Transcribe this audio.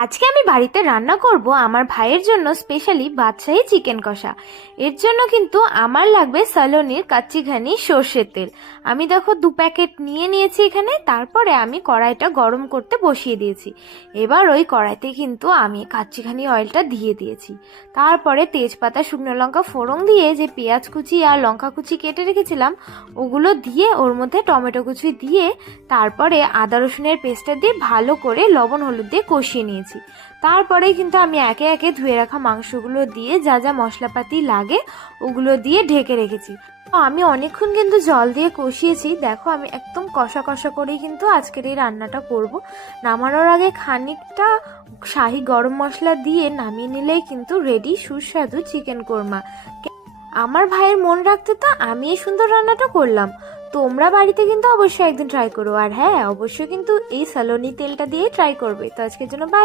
আজকে আমি বাড়িতে রান্না করব আমার ভাইয়ের জন্য স্পেশালি বাদশাহী চিকেন কষা। এর জন্য কিন্তু আমার লাগবে সালোনির কাচ্চিঘানি সর্ষের তেল। আমি দেখো 2 প্যাকেট নিয়ে নিয়েছি এখানে। তারপরে আমি কড়াইটা গরম করতে বসিয়ে দিয়েছি। এবার ওই কড়াইতে কিন্তু আমি কাচ্চিঘানি অয়েলটা দিয়ে দিয়েছি। তারপরে তেজপাতা, শুকনো লঙ্কা ফোড়ন দিয়ে যে পেঁয়াজ কুচি আর লঙ্কা কুচি কেটে রেখেছিলাম ওগুলো দিয়ে, ওর মধ্যে টমেটো কুচি দিয়ে, তারপরে আদা রসুনের পেস্টটা দিয়ে ভালো করে লবণ হলুদ দিয়ে কষিয়ে নিয়েছি। তারপরে কিন্তু আমি একে একে ধুয়ে রাখা মাংসগুলো দিয়ে যা যা মশলাপাতি লাগে ওগুলো দিয়ে ঢেকে রেখেছি। তো আমি অনেকক্ষণ কিন্তু জল দিয়ে কষিয়েছি। দেখো আমি একদম কষা কষা করেই কিন্তু আজকের এই রান্নাটা করব। নামানোর আগে খানিকটা শাহি গরম মশলা দিয়ে নামিয়ে নিলেই কিন্তু রেডি সুস্বাদু চিকেন কোরমা। আমার ভাইয়ের মন রাখতে তো আমি এই সুন্দর রান্নাটা করলাম। তোমরা বাড়িতে কিন্তু অবশ্যই একদিন ট্রাই করো। আর হ্যাঁ, অবশ্যই কিন্তু এই সালোনি তেলটা দিয়ে ট্রাই করবে। তো আজকের জন্য বাই।